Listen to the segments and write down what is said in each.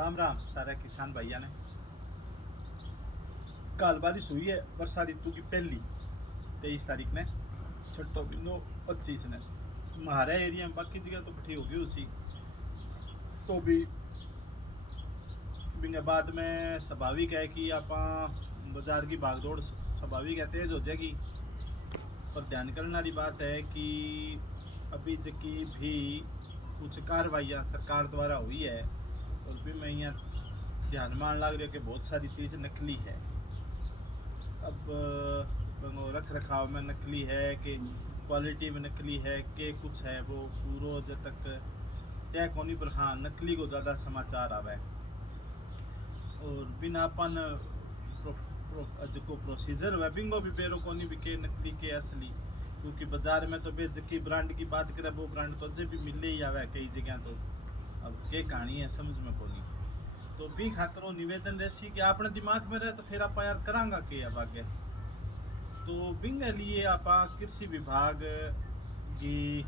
राम राम सारे किसान भैया ने। कल बारिश हुई है वर्षा ऋतु की पहली 23 तारीख ने, छठो महीनो 25 ने हमारे एरिया में। बाकी जगह तो कठी होगी उसी तो भी बिंगे बाद में स्वाभाविक है कि आप बाजार की भागदौड़ स्वाभाविक है तेज हो जाएगी। पर ध्यान करने वाली बात है कि अभी जकी भी कुछ कार्रवाइयाँ सरकार द्वारा हुई है और भी मैं यहाँ ध्यान मान लग रही हूँ कि बहुत सारी चीज़ नकली है। अब रख रखाव में नकली है कि क्वालिटी में नकली है कि कुछ है वो पूरा जब तक तय कोनी, पर हाँ नकली को ज़्यादा समाचार आवे और बिना अपन जो प्रोसीजर हुआ बिंगो भी बेरो कोनी भी के नकली के असली, क्योंकि बाजार में तो बेजकी ब्रांड की बात करें वो ब्रांड तो अजय भी मिले ही आवे कई जगह। तो अब के कहानी है समझ में कोनी, तो भी खातर निवेदन रहसी कि अपने दिमाग में रहे तो फिर आप यार करांगा के अब आगे। तो बिंग लिए आप कृषि विभाग की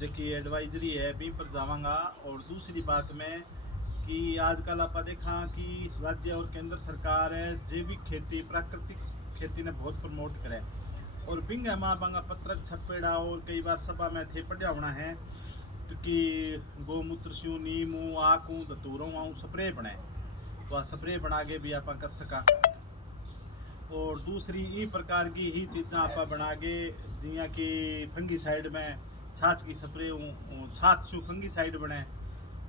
जकी एडवाइजरी है भी पर जावांगा। और दूसरी बात में कि आजकल आप देखा कि राज्य और केंद्र सरकार है जैविक खेती प्राकृतिक खेती ने बहुत प्रमोट करे और बिंग माँ बंगा पत्रक छपेड़ा और कई बार सभा में थे पढ़िया होना है क्योंकि गोमूत्र स्यू नीमू आकू दतूरों आऊँ स्प्रे बने तो आ स्प्रे बना के भी आप कर सका। और दूसरी ई प्रकार की ही चीज़ा आप बना के जिया कि फंगीसाइड में छाछ की स्प्रे छाछ सु फंगीसाइड बने,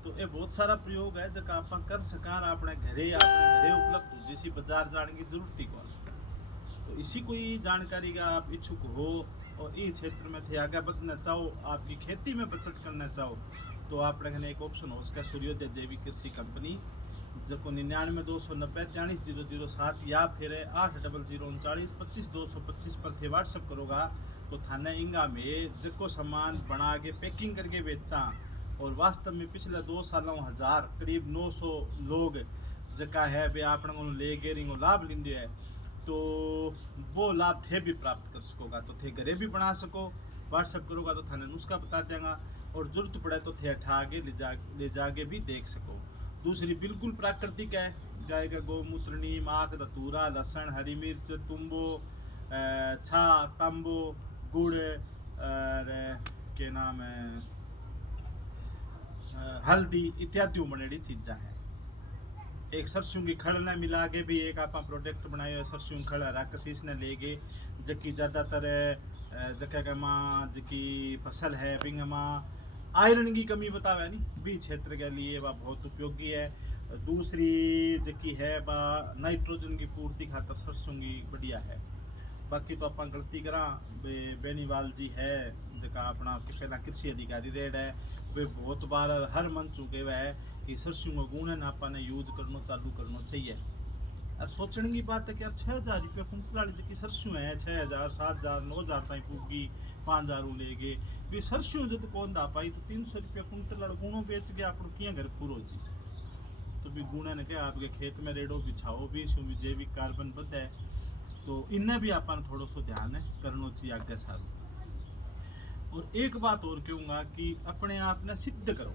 तो ये बहुत सारा प्रयोग है जो आप कर सका अपने घरे उपलब्ध हो जैसी बाजार जाने की जरूरत ही कौन। तो इसी कोई जानकारी का आप इच्छुक हो और इस क्षेत्र में थे आगे बढ़ना चाहो, आपकी खेती में बचत करना चाहो, तो आप एक ऑप्शन हो उसका सूर्योदय जैविक कृषि कंपनी जो 99-290-43-007 या फिर 80093925 पर थे व्हाट्सअप करोगा तो थाने इंगा में जको सामान बना के पैकिंग करके बेचा। और वास्तव में पिछले 2 सालों करीब 900 लोग जका है वे आपने ले गए रिंगो लाभ लेंदे है, तो वो लाभ थे भी प्राप्त कर सकोगा। तो थे घरे भी बना सको, व्हाट्सअप करोगा तो थाने नुस्खा बता देंगे और जरूरत पड़े तो थे उठा के ले जाके भी देख सको। दूसरी बिल्कुल प्राकृतिक है, गाय का गोमूत्र नीम आक धतूरा लहसुन हरी मिर्च तुम्बो छा तंबो गुड़ और के नाम है हल्दी इत्यादि बनेड़ी चीज़ा है। एक सरसों की खड़ ने मिला के भी एक आप प्रोडक्ट बनाए हो सरसों की खड़ राकशीस ने ले गए जबकि ज़्यादातर जगह माँ जबकि फसल है बिंग माँ आयरन की कमी बतावे नहीं भी क्षेत्र के लिए वह बहुत उपयोगी है। दूसरी जबकि है वह नाइट्रोजन की पूर्ति खातर सरसों की बढ़िया है। बाकी तो अपन गलती करा बेनीवाल जी है जका अपना पहला कृषि अधिकारी रेड है वे बहुत बार हर मन चुके हुए है कि सरसों का गुण है ना अपने यूज करना चालू करना चाहिए। और सोचने की बात है कि यार 6,000 रुपये कुंटल वाली जबकि सरसों है 6,000 7,000 9,000 तक पूगी 5,000 ले गए भी सरसों जो कौन दा पाई तो 300 रुपये कुंटल वाला गुणों बेच के आप किया घर पूरो जी। तो भी गुणा ने क्या आपके खेत में रेडो बिछाओ भी जैविक कार्बन बद है, तो इन्हें भी अपन थोड़ा सा ध्यान करना चाहिए आगे सारू। और एक बात और कहूँगा कि अपने आप ने सिद्ध करो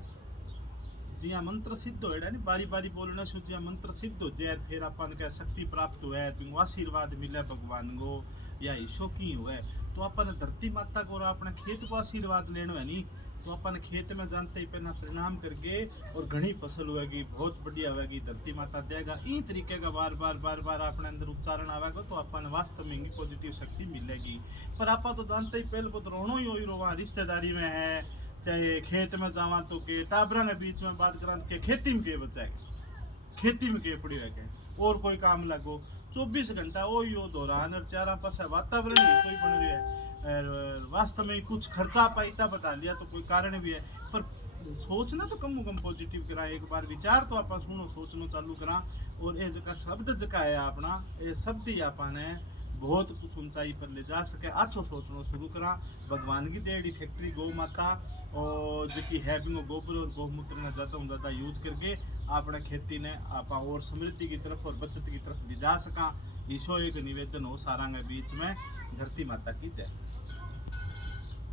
जिया मंत्र सिद्ध हो नहीं बारी बारी बोलना सो जिया मंत्र सिद्ध हो जाए फिर अपन क्या शक्ति प्राप्त हुआ है तुम आशीर्वाद मिले भगवान को या ईशो की हुआ तो अपन धरती माता को अपने खेत को आशीर्वाद लेना है नहीं, तो अपन खेत में जानते ही पहला प्रणाम करके और घनी फसल होगी बहुत बढ़िया होगी धरती माता देगा। इन तरीके का बार बार अपने अंदर उच्चारण आवेगा तो अपन वास्तव में पॉजिटिव शक्ति मिलेगी। पर आप तो जानते ही पहले को तो रोनो ही हो वहाँ रिश्तेदारी में है चाहे खेत में जावा तो के टाबरा के बीच में बात करा के खेती में के बचाएगा खेती में के पड़ी रखे और कोई काम लगो 24 घंटा वो ही दौरान और चारा पास वातावरण ही कोई बन रही है। वास्तव में कुछ खर्चा पाईता बता लिया तो कोई कारण भी है, पर सोचना तो कम पॉजिटिव करा एक बार विचार तो आप सुनो सोचना चालू करा। और ये जगह शब्द जका है अपना ये शब्द ही आपने बहुत कुछ ऊंचाई पर ले जा सके अच्छो सोचना शुरू करा। भगवान की देड़ी फैक्ट्री गौ माता और जो है गोबर और गौमूत्र ने ज़्यादा यूज करके अपने खेती ने आप और समृद्धि की तरफ और बचत की तरफ ले जा सका। ईशो एक निवेदन हो सारा के बीच में धरती माता की जय।